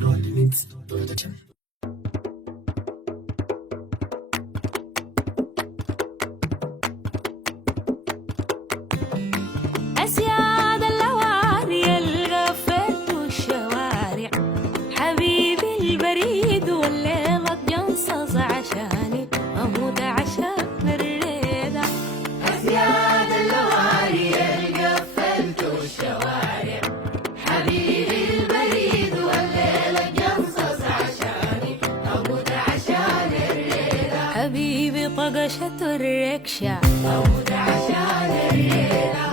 nordmix.com. أسياد اللواري القفل والشوارع، حبيبي البريد والليلة جنصص عشاني أموت عشان الريدة. أسياد اللواري القفل والشوارع، حبيبي البريد والليلة جنصص عشاني أموت عشان الريدة. حبيبي طقشت الركشة أموت عشان الريدة.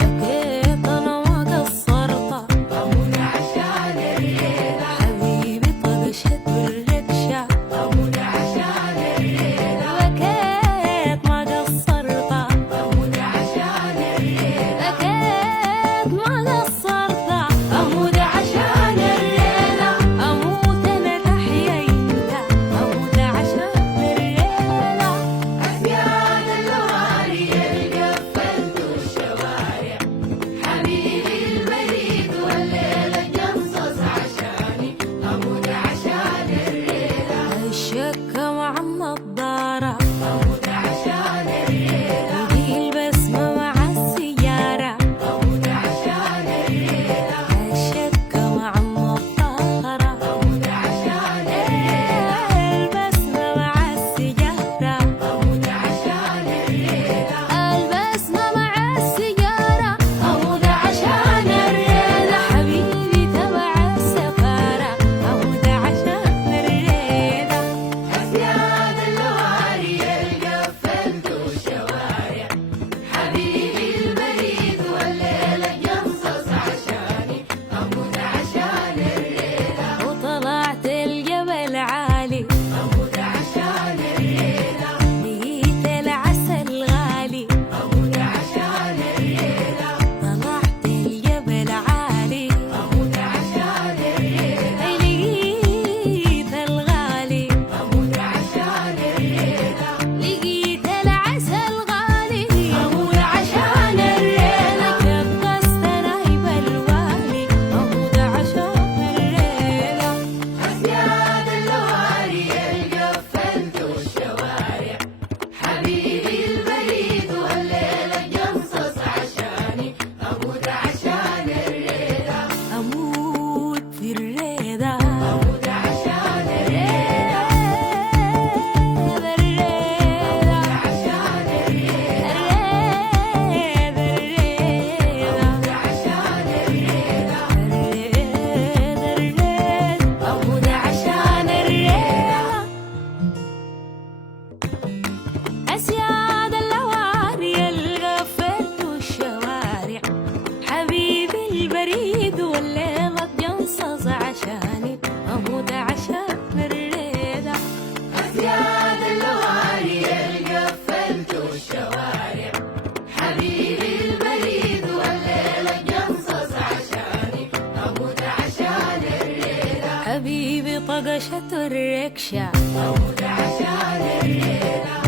أسياد اللواري القفل والشوارع، حبيبي البريد والليلة جنصص عشاني أموت عشان الريدة. أسياد اللواري القفل والشوارع، حبيبي البريد والليلة جنصص عشاني أموت عشان الريدة. حبيبي طقشت الركشة أموت عشان الريدة.